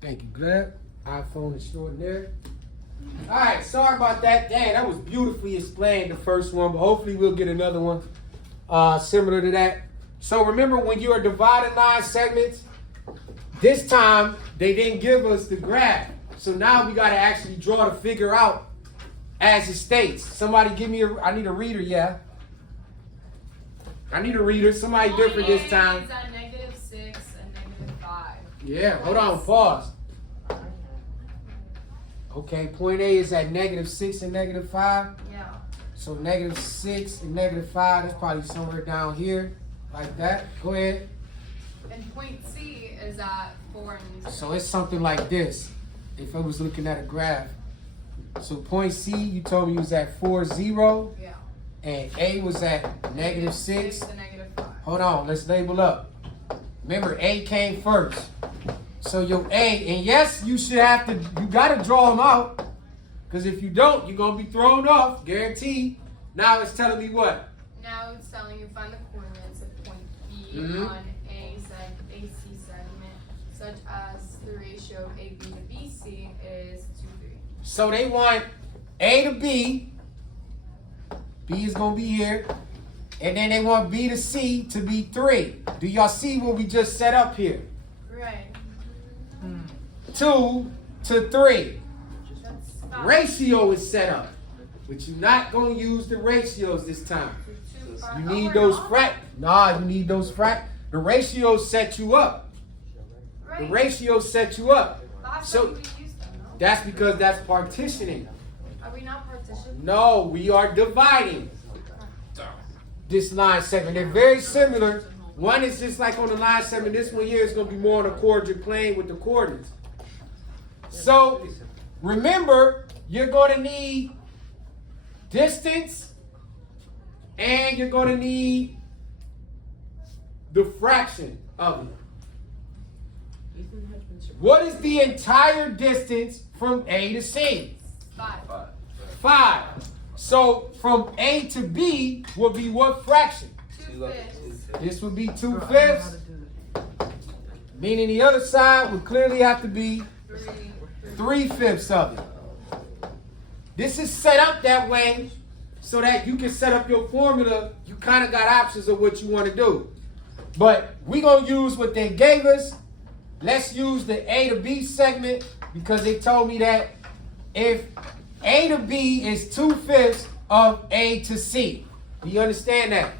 Thank you, Gleb. iPhone extraordinaire. All right, sorry about that. Dang, that was beautifully explained, the first one, but hopefully we'll get another one similar to that. So remember, when you are dividing line segments, this time they didn't give us the graph. So now we got to actually draw the figure out as it states. Somebody give me I need a reader, yeah. I need a reader, somebody different this time. Is at -6 and -5. Yeah, hold on, pause. Okay, point A is at -6 and -5. Yeah. So -6 and -5, that's probably somewhere down here, like that. Go ahead. And point C is at 4 and So it's something like this, if I was looking at a graph. So point C, you told me was at 4, 0, yeah. and A was at -6. and -5. Hold on, let's label up. Remember, A came first. So your A, and yes, you should have to, you gotta draw them out, because if you don't, you're gonna be thrown off, guaranteed. Now it's telling me what? Now it's telling you find the coordinates of point B Mhm. on AC segment, such as the ratio AB to BC is 2:3. So they want A to B. B is gonna be here. And then they want B to C to be 3. Do y'all see what we just set up here? Right. 2 to 3. That's 5. Ratio is set up. But you're not gonna use the ratios this time. So 2, 5. You need those you need those the ratios set you up. Right. The ratios set you up. Last So time we used them, no? that's because that's partitioning. Are we not partitioned? No, we are dividing this line segment. They're very similar. One is just like on the line segment. This one here is going to be more on a coordinate plane with the coordinates. So remember, you're going to need distance and you're going to need the fraction of it. What is the entire distance from A to C? 5. 5. So from A to B will be what fraction? 2/5. This would be 2/5. Meaning the other side would clearly have to be 3/5 of it. This is set up that way so that you can set up your formula. You kind of got options of what you want to do. But we're going to use what they gave us. Let's use the A to B segment because they told me that if A to B is 2/5 of A to C. Do you understand that?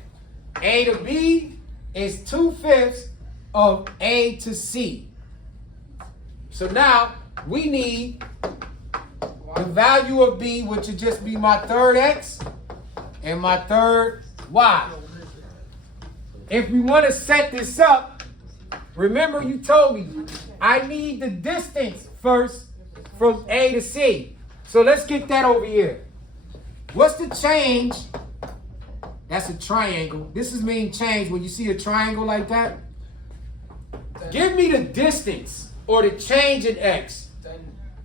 A to B is 2/5 of A to C. So now we need the value of B, which would just be my third X and my third Y. If we want to set this up, remember you told me I need the distance first from A to C. So let's get that over here. What's the change? That's a triangle. This is mean change when you see a triangle like that. Give me the distance or the change in X.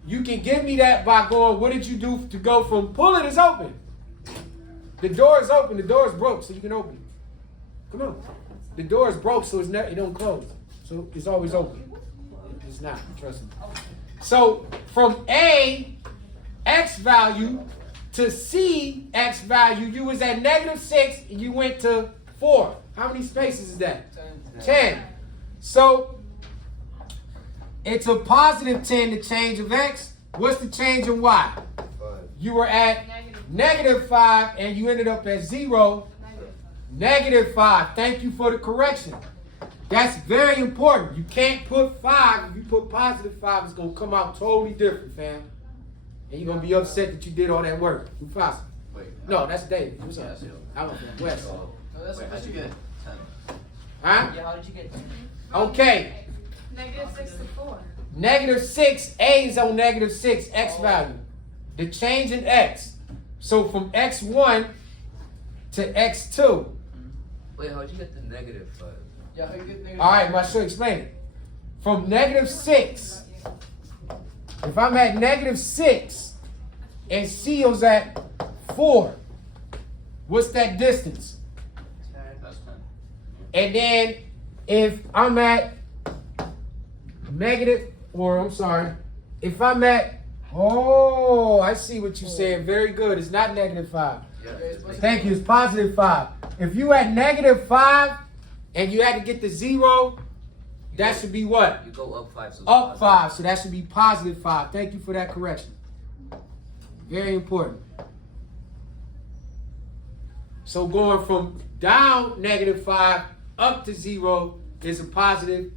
You can give me that by going, what did you do to go from pull it is open? The door is open. The door is broke, so you can open it. Come on. The door is broke, so it don't close. So it's always open. It's not, trust me. So from A, X value, to C, X value, you was at -6 and you went to 4. How many spaces is that? 10. So it's a +10, the change of X. What's the change in Y? 5. You were at -5 and you ended up at 0. -5. Thank you for the correction. That's very important. You can't put 5. If you put +5, it's going to come out totally different, fam. And you're going to be upset that you did all that work. Mufasa. Wait. No, that's David. What's up? Yeah, I was from West. No, that's Wait, how'd you get 10? Huh? Yeah, how did you get 10? Okay. -6 to 4. -6. A is on -6. X value. The change in X. So from X1 to X2. Wait, how'd you get the -5? Yeah, how you get negative? All right, I should explain it. From -6. If I'm at -6 and C is at 4, what's that distance? That's 10. And then if I'm at or I'm sorry, if I'm at, oh, I see what you're saying. Very good. It's not negative 5. Yeah. Thank you. It's positive 5. If you at negative 5 and you had to get the 0, that should be what? You go up 5. So it's Up positive. 5. So that should be positive 5. Thank you for that correction. Very important. So going from down negative 5 up to 0 is a positive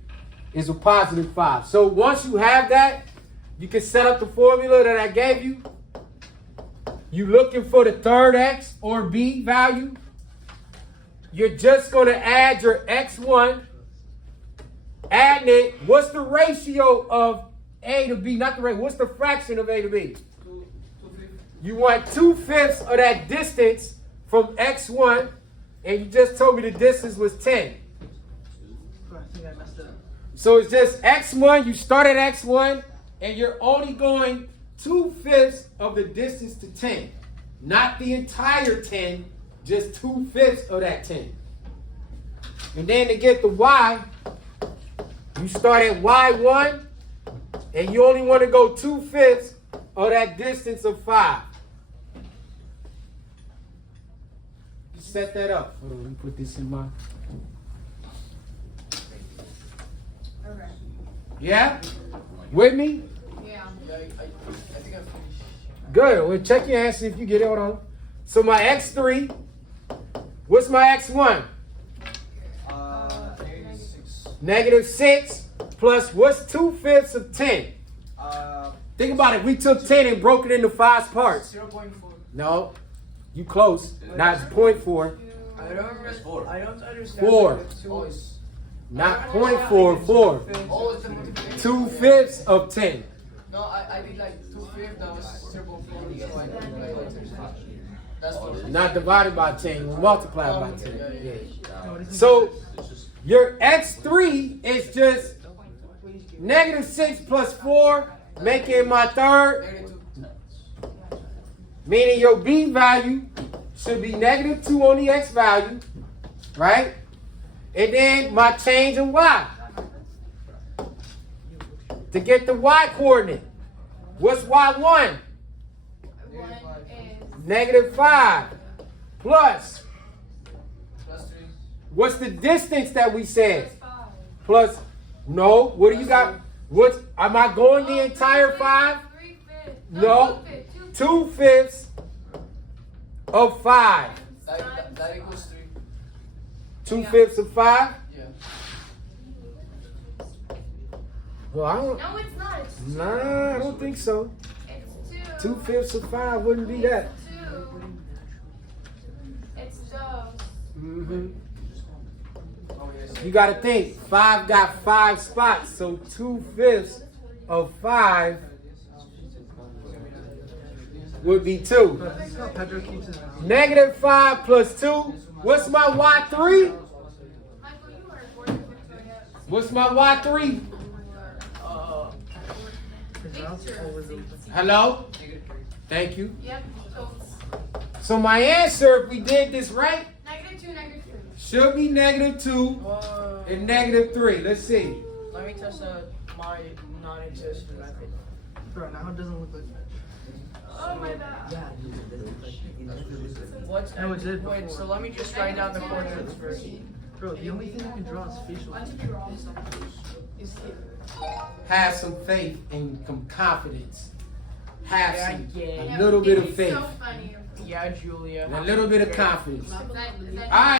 5. So once you have that, you can set up the formula that I gave you. You're looking for the third x or b value. You're just going to add your x1. Adding it, what's the ratio of a to b? Not the rate. What's the fraction of a to b? 2/5. You want 2/5 of that distance from x1, and you just told me the distance was 10. I think I messed up. So it's just x1, you start at x1, and you're only going 2/5 of the distance to 10. Not the entire 10, just 2/5 of that 10. And then to get the y, you start at y1, and you only want to go 2/5 of that distance of 5. Set that up. Hold on, let me put this in my... Okay. Yeah? With me? Yeah. Yeah, I think I finished. Good. Well, check your answer if you get it. Hold on. So my x3, what's my x1? Negative 6. -6 plus what's 2/5 of 10? Think about it. We took 10 and broke it into 5 parts. 0.4. No. You close. Not 0.4. I don't That's 4. I don't understand. 4. Oh, it's Not 0.4. 4. oh, it's a multiplication. 2/5 of 10. No, I did like 2/5. That was 0.4. So I did like that's what. Not divided by 10. We'll multiply by 10. Yeah. Yeah. So your x3 is just -6 plus 4, making my third. Negative 2. Meaning your b value should be -2 on the x value, right? And then my change in y. To get the y coordinate, what's y1? One is -5 plus, Plus 3. what's the distance that we said? plus 5. Plus, no, what do you got? What's, am I going the entire 5? 3/5. No. 2/5 of 5. That equals 3. 2/5 of 5? Yeah. Well, I don't, No, it's not. It's 2. nah, I don't think so. It's 2. 2/5 of 5 wouldn't be that. It's 2. It's those. Mm-hmm. Oh, yes. You got to think, 5 got 5 spots, so 2/5 of 5 would be 2. Pedro keeps his -5 plus 2. What's my y3? Michael, you are 40. What's my y3? Hello? Negative 3. Thank you. Yep. So my answer, if we did this right, -2, -3. should be -2 and -3. Let's see. Let me test my non-existent method. Bro, now it doesn't look like that. Oh my bad. What's No, it did wait, before. so let me just write down the coordinates first. Bro, the only thing you can draw is facial. Why did you wrong? You see. Have some faith and some confidence. Have some, Yeah. a little bit of It's faith so funny. Yeah, Julia. and a little bit of confidence. Is that All right.